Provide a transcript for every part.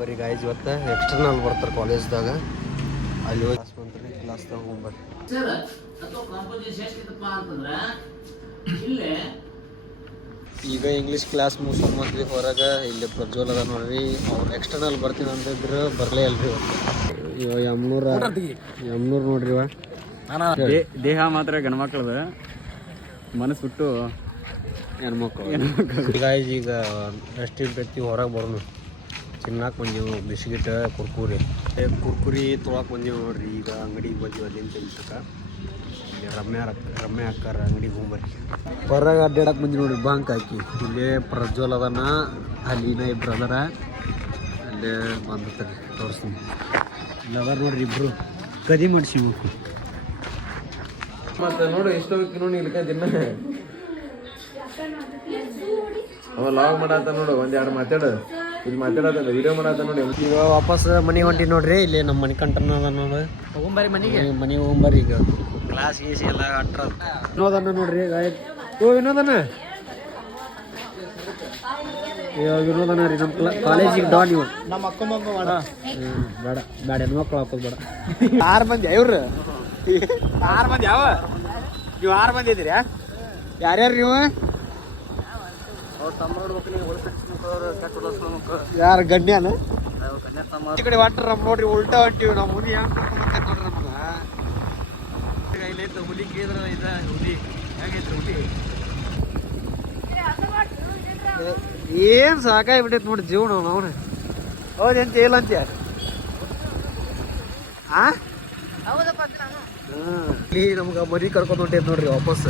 ಬರೀ ಗಾಯ್ಸ್ ಇವತ್ತು ಎಕ್ಸ್ಟರ್ನಲ್ ಬರ್ತಾರೆ ಕಾಲೇಜ್ದಾಗ ಅಲ್ಲಿ ಹೋಗಿ ಕ್ಲಾಸ್ದಾಗ ಹೋಗ್ಬರ್ರಿ. ಈಗ ಇಂಗ್ಲೀಷ್ ಕ್ಲಾಸ್ ಮುಗಿಸ್ಕೊಂಡು ಬಂದ್ವಿ ಹೊರಗೆ. ಇಲ್ಲಿ ಪ್ರಜ್ವಲ್ ಅದ ನೋಡ್ರಿ, ಅವ್ರು ಎಕ್ಸ್ಟರ್ನಲ್ ಬರ್ತೀನಿ ಅಂತಿದ್ರು, ಬರಲೇ ಅಲ್ರಿ ಇವ ಯಮ್ನೂರು ನೋಡ್ರಿ. ಇವ ದೇಹ ಮಾತ್ರ ಗಂಡ್ಮಕ್ಳದ, ಮನಸ್ಸು ಬಿಟ್ಟು ಹೆಣ್ಮಕ್ಳು. ಗಾಯ್ಸ್ ಈಗ ಎಷ್ಟು ಇರ್ತೈತಿ ಹೊರಗೆ ಬರೋನು. ತಿನ್ನಕ್ಕೆ ಬಂದೀವಿ ಬಿಸ್ಕಿಟ್ ಕುರ್ಕುರಿ ತೊಳಕ್ಕೆ ಬಂದೀವಿ ನೋಡ್ರಿ. ಈಗ ಅಂಗಡಿಗೆ ಬಂದೀವಿ, ಅಲ್ಲಿಂದ ತಿನ್ಸಕ್ಕೆ. ಇಲ್ಲಿ ರಮ್ಯ ಅಕ್ಕಾರ ಅಂಗಡಿಗೆ ಹೋಗ್ಬರ್ರಿ. ಹೊರಗೆ ಅಡ್ಡಾಡಕ್ಕೆ ಬಂದೀವಿ ನೋಡ್ರಿ, ಬಾಂಕ್ ಹಾಕಿ. ಇಲ್ಲೇ ಪ್ರಜ್ವಲ್ ಅದನ, ಅಲ್ಲಿನ ಇಬ್ರು ಅದರ, ಅಲ್ಲೇ ಬಂದಿರ್ತಾರೆ ತೋರಿಸ್ತೀನಿ. ಇಲ್ಲಿ ಅದಾರ ನೋಡ್ರಿ ಇಬ್ರು, ಕದಿ ಮಾಡಿಸಿಬೇಕು. ಮತ್ತೆ ನೋಡಿ ಎಷ್ಟೋ ನೋಡಿ ಇಲ್ಕ ದಿನ ಅವ ಲಾಗ್ ಮಾಡತ್ತ ನೋಡು, ಒಂದೆರಡು ಮಾತಾಡು, ಇಲ್ಲಿ ಮಾತಾಡತ್ತ ವಿಡಿಯೋ ಮಾಡತ್ತ ನೋಡಿ. ಈಗ ವಾಪಸ್ ಮನೆ ಹೊಂಟಿ ನೋಡ್ರಿ. ಇಲ್ಲಿ ನಮ್ಮ ಮನೆ ಕಂಟನ ಅದ ನೋಡು, ಹೋಗ್ಬರಿ ಮನೆಗೆ. ಮನೆ ಹೋಗ್ಬರ್ರಿ. ಈಗ ಕ್ಲಾಸ್ ಗೀಸ್ ಎಲ್ಲ ಅಟ್ರ ವಿನೋದನ್ನ ನೋಡ್ರಿ. ಓ ವಿನೋದನ ವಿನೋದನ ರೀ, ನಮ್ಮ ಕಾಲೇಜಿಗೆ ಡಾನ್ ಇವ. ನಮ್ಮ ಅಕ್ಕ ಮಗ ಬೇಡ ಬೇಡ ಬೇಡ ಹೆಣ್ಮಕ್ಳು ಹಾಕೋದು ಬೇಡ. 6 ಮಂದಿ ಇವ್ರು 6 ಮಂದಿ ಯಾವ ನೀವು 6 ಮಂದಿ ಇದ್ದೀರಿ? ಯಾರ್ಯಾರು ನೀವು? ಯಾರು ಗಣ್ಯಾನ ಈ ಕಡೆ ವಾಟರ್ ನಮ್ ನೋಡ್ರಿ ಉಲ್ಟಾ ಹೊಂಟಿವಿ. ನಮ್ಮ ಹುಲಿ ಹೆಂಗ್ ನೋಡ್ರಿ ನಮ್ಗ. ಇಲ್ಲೈತೆ ಹುಲಿ ಕೇಳಿದ್ರ ಇದ ಹುಲಿ ಹೆಂಗೈತ್ರಿ ಹುಲಿ? ಏನ್ ಸಾಕಾಗ್ಬಿಟ್ಟೈತಿ ನೋಡಿ ಜೀವನ. ಅವನು ಹೌದೇಂತ ಇಲ್ಲ ಅಂತ ಇಲ್ಲಿ ನಮ್ಗೆ ಮರಿ ಕರ್ಕೊಂಡು ಹೊಂಟೈತಿ ನೋಡ್ರಿ ವಾಪಸ್.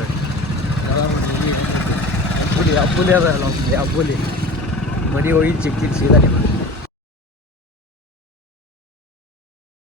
ಅಬ್ಬುಲಿ ಅದ ಅಬ್ಬುಲಿ ಮನಿ ಹೋಗಿ ಚಿಕ್ಕ ಸೀದಾ ನಿಮ್ಮ